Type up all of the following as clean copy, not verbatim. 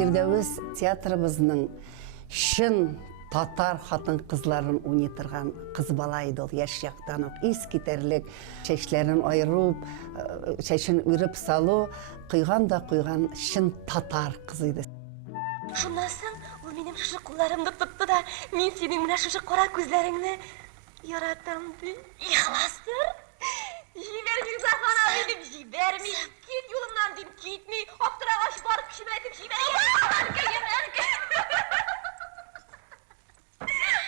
Фирдәвес театрыбызның шын татар хатын кызларын уйнатырган кыз бала иде ул, яшь яктан ук искитерлек, чәчләрен айырып, чәчен үреп салу, куйган шын татар кыз иде. Шуннан соң ул минем шушы кулларымны тотты да, мин синең менә шушы кара күзләреңне яратам ди. Ихластыр. Җибәрмим Зафар абый дип җибәрми. Кит юлымнан дип китми. Аптырагач барып кичмәтеп җибәрә.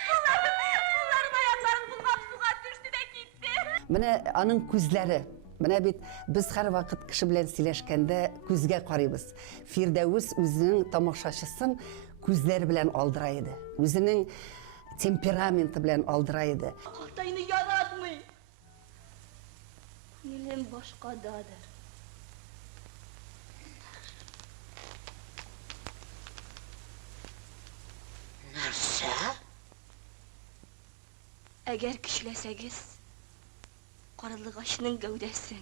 Булларын аякларын булгап төште дә китте. Менә аның күзләре. Менә бит без һәр вакыт кеше белән сөйләшкәндә күзгә карыйбыз. Фирдәвес үзенең тамашачысын күзләре белән алдыра иде. Үзенең темпераменты белән алдыра иде. Картайны яратмый. Күңелем башкададыр. Нәрсә? Әгәр көчләсәгез, Карылыгачның гәүдәсен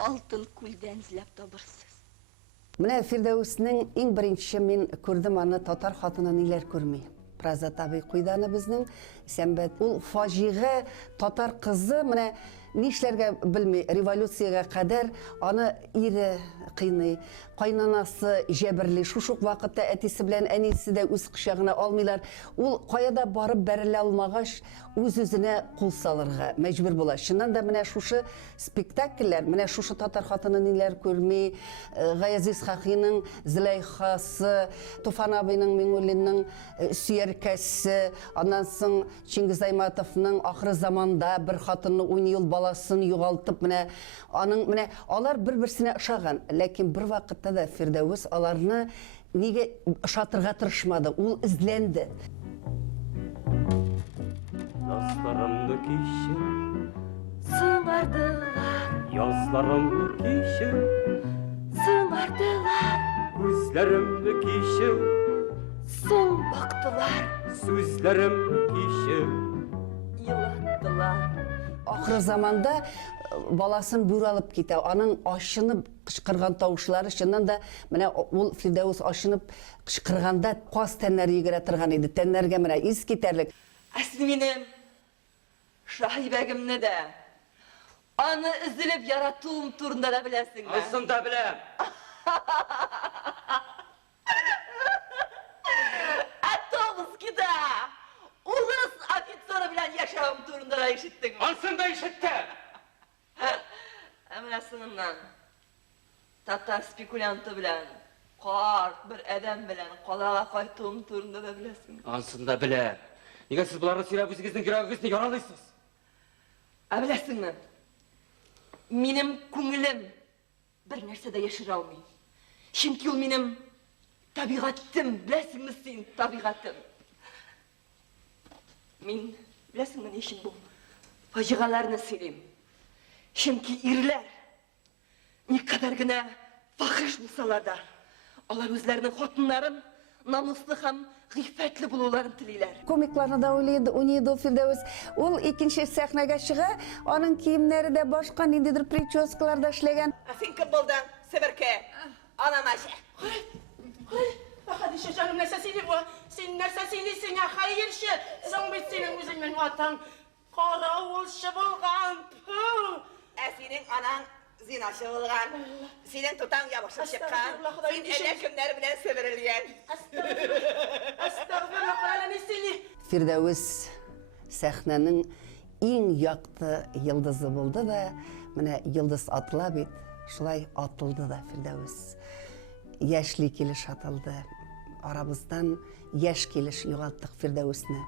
алтын күлдән эзләп табырсыз. Менә Фирдәвеснең иң беренче мин күрдем аны татар хатыны ниләр күрми. Празат абый куйданы безнең сәнбәт. Ул фаҗига татар кызы менә нишләргә белми, революциягә кадәр аны ире кыйный, кайнанасы җәберли. Шушы вакытта әтисе белән әнисе дә үз кочагына алмыйлар. Ул каяда барып бәрелә алмагач, үз-үзенә кул салырга мәҗбүр була. Шуннан да менә шушы спектакльләр, менә шушы татар хатыны ниләр күрми, Гаязиз Хакиның Зөләйхасы, Туфан абыйның Миңнуллинның Сөяркәсе, аннан соң Чингиз Айматовның Ахры заманда бер хатынны 10 ел баласын югалтып, менә аның менә алар бер-берсенә ошаган, ләкин бер вакытта да Фирдәвес аларны нигә ошатырга тырышмады, ул изләнде. Ясларымны кичер, Сыңардылар, ясларымны кичер, сыңардылар, күзләремне кичер, соң бактылар, сүзләремне кичер. елаттылар. Ахры заманда баласын бүр алып китә, аның ашынып кычкырган тавышлары, чыннан да менә ул Фирдәвес ашынып кычкырганда каз тәннәре йөгерә торган иде, тәннәргә менә ис китәрлек. Әсli минем Шаһибәгемне дә, аны изелеп яратуым турында да беләсеңме? Асында беләм. Әтовскида улыс офицеры белән яшәвем турында да ишеттеңме? Асында ишеттем. Менә соңыннан татар спекулянты белән, карт бер адәм белән калага кайтуым турында да беләсеңме? Асында беләм. Нигә сез буларны сөйләп үзегезнең йөрәгегезне яралыйсыз? Беләсеңме? Минем күңелем бер нәрсә дә яшерә алмый. Чөнки ул минем табигатым, беләсеңме син, табигатым. Мин беләсеңме ни өчен бу фаҗигаларны сөйлим? Чөнки ирләр никадәр генә фахиш булсалар да, алар үзләренең хатыннарын намуслы һәм гыйффәтле булуларын телиләр. Комикларны да уйнайды Фирдәвес. Ул икенче сәхнәгә чыга, аның киемнәре дә башка ниндидер прическаларда эшләгән. Син кем булдың, Себерке? Ана Мәҗә. Хәдичә җаным, нәрсә сөйлибу? Син нәрсә сөйлисең, хәерче? Соң бит синең үзеңнең атаң каравылчы булган. Синең анаң зинашы булган. Синең тутаң ябышып чыккан. Син әллә кемнәр белән себерелгән. Астагфирулла, каланы сини. Фирдәвес сәхнәнең иң якты йылдызы булды да, менә йылдыз атыла бит, шулай атылды да Фирдәвес. Яшьли килеш атылды. Арабыздан яшь килеш югалттык Фирдәвесне.